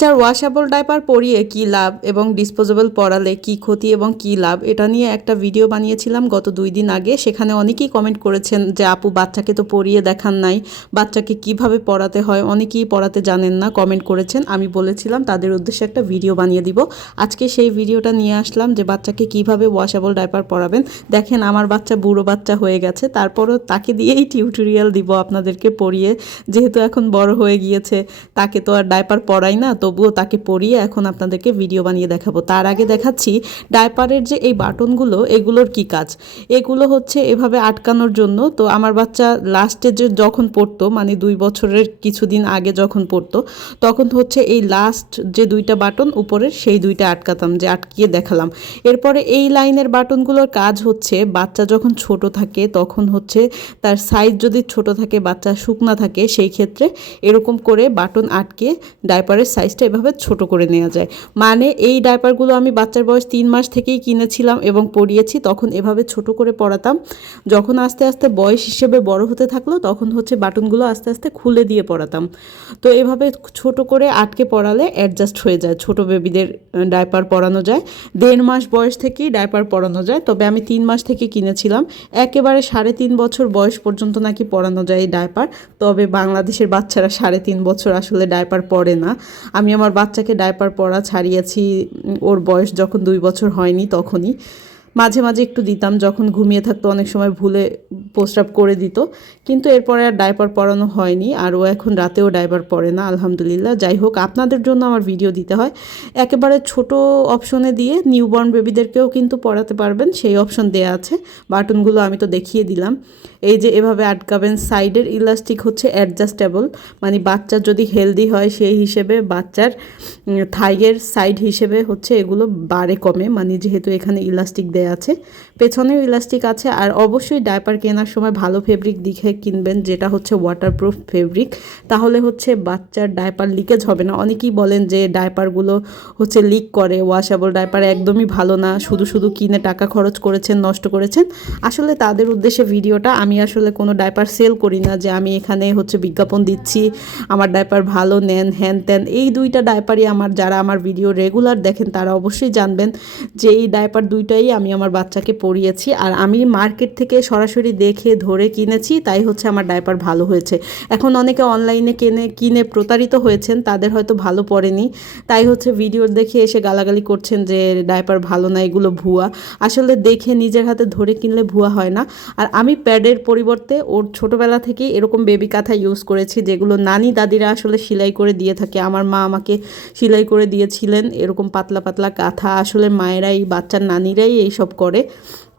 বাচ্চার washable diaper পরিয়ে কি লাভ এবং ডিসপোজেবল পরালে কি ক্ষতি এবং কি লাভ, এটা নিয়ে একটা ভিডিও বানিয়েছিলাম গত দুই দিন আগে। সেখানে অনেকেই কমেন্ট করেছেন যে, আপু, বাচ্চাকে তো পরিয়ে দেখান নাই। বাচ্চাকে কীভাবে পড়াতে হয়? অনেকেই পড়াতে জানেন না কমেন্ট করেছেন। আমি বলেছিলাম, তাদের উদ্দেশ্যে একটা ভিডিও বানিয়ে দিব। আজকে সেই ভিডিওটা নিয়ে আসলাম যে, বাচ্চাকে কীভাবে ওয়াশেবল ডাইপার পরাবেন। দেখেন, আমার বাচ্চা বুড়ো বাচ্চা হয়ে গেছে। তারপরও তাকে দিয়েই টিউটোরিয়াল দিব আপনাদেরকে পড়িয়ে যেহেতু এখন বড় হয়ে গিয়েছে, তাকে তো আর ডাইপার পরাই না তবুও তাকে পরিয়ে এখন আপনাদেরকে ভিডিও বানিয়ে দেখাবো। তার আগে দেখাচ্ছি ডাইপারের যে এই বাটনগুলো, এগুলোর কি কাজ? এগুলো হচ্ছে এভাবে আটকানোর জন্য। তো আমার বাচ্চা লাস্টে যে যখন পড়তো মানে দুই বছরের কিছুদিন আগে যখন পড়তো, তখন হচ্ছে এই লাস্ট যে দুইটা বাটন, উপরের সেই দুইটা আটকাতাম, যে আটকিয়ে দেখালাম। এরপরে এই লাইনের বাটনগুলোর কাজ হচ্ছে, বাচ্চা যখন ছোট থাকে, তখন হচ্ছে তার সাইজ যদি ছোট থাকে, বাচ্চা শুকনা থাকে, সেই ক্ষেত্রে এরকম করে বাটন আটকে ডাইপারের সাইজটা এভাবে ছোট করে নেওয়া যায়। মানে এই ডায়পারগুলো আমি বাচ্চার বয়স তিন মাস থেকেই কিনেছিলাম এবং পরিয়েছি, তখন এভাবে ছোট করে পরাতাম। যখন আস্তে আস্তে বয়স হিসেবে বড় হতে থাকল, তখন হচ্ছে বাটনগুলো আস্তে আস্তে খুলে দিয়ে পরাতাম। তো এভাবে ছোট করে আটকে পরালে অ্যাডজাস্ট হয়ে যায়, ছোট বেবিদের ডায়পার পরানো যায়। দেড় মাস বয়স থেকেই ডায়পার পরানো যায়। তবে আমি তিন মাস থেকে কিনেছিলাম। একেবারে সাড়ে তিন বছর বয়স পর্যন্ত নাকি পরানো যায় এই ডাইপার তবে বাংলাদেশের বাচ্চারা সাড়ে তিন বছর আসলে ডায়পার পরে না। আমি আমার বাচ্চাকে ডায়পার পরা ছাড়িয়েছি, ওর বয়স যখন দুই বছর হয়নি তখনই। মাঝে মাঝে একটু দিতাম, যখন ঘুমিয়ে থাকতো অনেক সময় ভুলে পোস্টাপ করে দিত। কিন্তু এরপরে আর ডাইপার পরানো হয়নি আর ও এখন রাতেও ডাইপার পরে না, আলহামদুলিল্লাহ। যাই হোক, আপনাদের জন্য আমার ভিডিও দিতে হয়। একেবারে ছোট অপশনে দিয়ে নিউবর্ন বেবিদেরকেও কিন্তু পড়াতে পারবেন, সেই অপশন দেয়া আছে। বাটনগুলো আমি তো দেখিয়ে দিলাম। এই যে এভাবে আটকাবেন, সাইডের ইলাস্টিক হচ্ছে অ্যাডজাস্টেবল মানে বাচ্চা যদি হেলদি হয়, সেই হিসেবে বাচ্চার থাইয়ের সাইড হিসেবে হচ্ছে এগুলো বাড়ে কমে মানে যেহেতু এখানে ইলাস্টিক দেয়া আছে। পেছনেও ইলাস্টিক আছে আর অবশ্যই ডাইপার কেনার সময় ভালো ফেব্রিক দেখে কিনবেন, যেটা হচ্ছে ওয়াটারপ্রুফ ফেব্রিক তাহলে হচ্ছে বাচ্চার ডায়পার লিকেজ হবে না। অনেকেই বলেন যে ডায়পারগুলো হচ্ছে লিক করে ওয়াশেবল ডায়পার একদমই ভালো না। শুধু শুধু কিনে টাকা খরচ করেছেন, নষ্ট করেছেন। আসলে তাদের উদ্দেশ্যে ভিডিওটা, আমি আসলে কোনো ডায়পার সেল করি না যে আমি এখানে হচ্ছে বিজ্ঞাপন দিচ্ছি, আমার ডায়পার ভালো নেন হ্যান ত্যান। এই দুইটা ডায়পারই আমার, যারা আমার ভিডিও রেগুলার দেখেন, তারা অবশ্যই জানবেন যে এই ডায়পার দুইটাই আমি আমার বাচ্চাকে পরিয়েছি। আর আমি মার্কেট থেকে সরাসরি দেখে, ধরে কিনেছি, তাই হচ্ছে আমার ডাইপার ভালো হয়েছে। এখন অনেকে অনলাইনে কিনে কিনে প্রতারিত হয়েছেন, তাদের হয়তো ভালো পড়েনি। তাই হচ্ছে ভিডিও দেখে এসে গালাগালি করছেন যে ডাইপার ভালো না, এগুলো ভুয়া। আসলে দেখে নিজের হাতে ধরে কিনলে ভুয়া হয় না। আর আমি প্যাডের পরিবর্তে ওর ছোটোবেলা থেকেই এরকম বেবি কাঁথা ইউজ করেছি, যেগুলো নানি দাদিরা আসলে সেলাই করে দিয়ে থাকে। আমার মা আমাকে সেলাই করে দিয়েছিলেন, এরকম পাতলা পাতলা কাঁথা। আসলে মায়েরাই, বাচ্চার নানিরাই এইসব করে।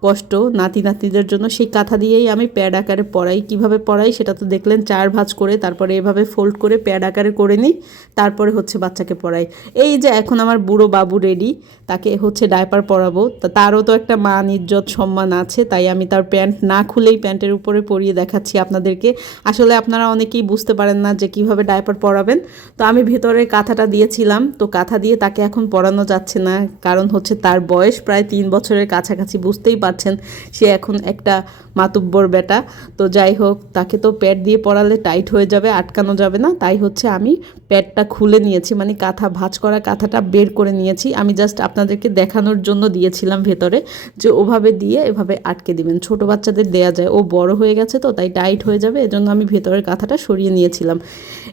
কষ্ট নাতি নাতিদের জন্য সেই কাঁথা দিয়েই আমি প্যাড আকারে পড়াই। কীভাবে পড়াই সেটা তো দেখলেন, চার ভাঁজ করে তারপরে এভাবে ফোল্ড করে প্যাড আকারে করে নিই, তারপরে হচ্ছে বাচ্চাকে পড়াই। এই যে এখন আমার বুড়ো বাবু রেডি তাকে হচ্ছে ডাইপার পরাবো। তারও তো একটা মান, ইজ্জত, সম্মান আছে, তাই আমি তার প্যান্ট না খুলেই প্যান্টের উপরে পরিয়ে দেখাচ্ছি আপনাদেরকে। আসলে আপনারা অনেকেই বুঝতে পারেন না যে কীভাবে ডায়পার পরাবেন। তো আমি ভেতরে কাঁথাটা দিয়েছিলাম, তো কাঁথা দিয়ে তাকে এখন পরানো যাচ্ছে না, কারণ হচ্ছে তার বয়স প্রায় তিন বছরের কাছাকাছি, বুঝতেই পারছেন সে এখন একটা মাতুব্বর বেটা। তো যাই হোক, তাকে তো প্যাড দিয়ে পড়ালে টাইট হয়ে যাবে, আটকানো যাবে না। তাই হচ্ছে আমি প্যাডটা খুলে নিয়েছি মানে কাঁথা ভাঁজ করা কাঁথাটা বের করে নিয়েছি। আমি জাস্ট আপনাদেরকে দেখানোর জন্য দিয়েছিলাম ভেতরে যে ওভাবে দিয়ে এভাবে আটকে দিবেন। ছোট বাচ্চাদের দেয়া যায়। ও বড় হয়ে গেছে তো, তাই টাইট হয়ে যাবে, এজন্য আমি ভেতরের কাঁথাটা সরিয়ে নিয়েছিলাম।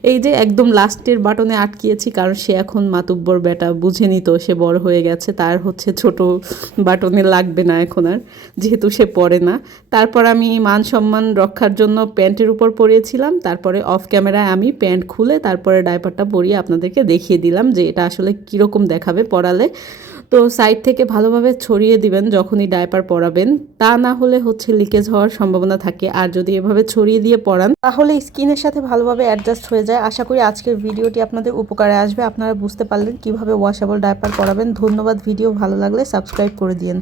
এই যে একদম লাস্টের বাটনে আটকিয়েছি, কারণ সে এখন মাতুব্বর বেটা বুঝে নিত সে বড় হয়ে গেছে, তার হচ্ছে ছোট বাটনে লাগবে না এখন আর। যেহেতু সে পরে না। তারপর আমি মান সম্মান রক্ষার জন্য প্যান্টের উপর পরিয়েছিলাম। তারপরে অফ ক্যামেরায় আমি প্যান্ট খুলে তারপরে ডাইপারটা পরিয়ে আপনাদেরকে দেখিয়ে দিলাম যে এটা আসলে কীরকম দেখাবে পরালে। তো সাইড থেকে ভালোভাবে ছড়িয়ে দিবেন যখনই ডাইপার পরাবেন। তা না হলে হচ্ছে লিকেজ হওয়ার সম্ভাবনা থাকে। আর যদি এভাবে ছড়িয়ে দিয়ে পরান, তাহলে স্কিনের সাথে ভালোভাবে অ্যাডজাস্ট হয়ে যায়। আশা করি আজকের ভিডিওটি আপনাদের উপকারে আসবে। আপনারা বুঝতে পারলেন কীভাবে ওয়াশেবল ডাইপার পরাবেন। ধন্যবাদ। ভিডিও ভালো লাগলে সাবস্ক্রাইব করে দিন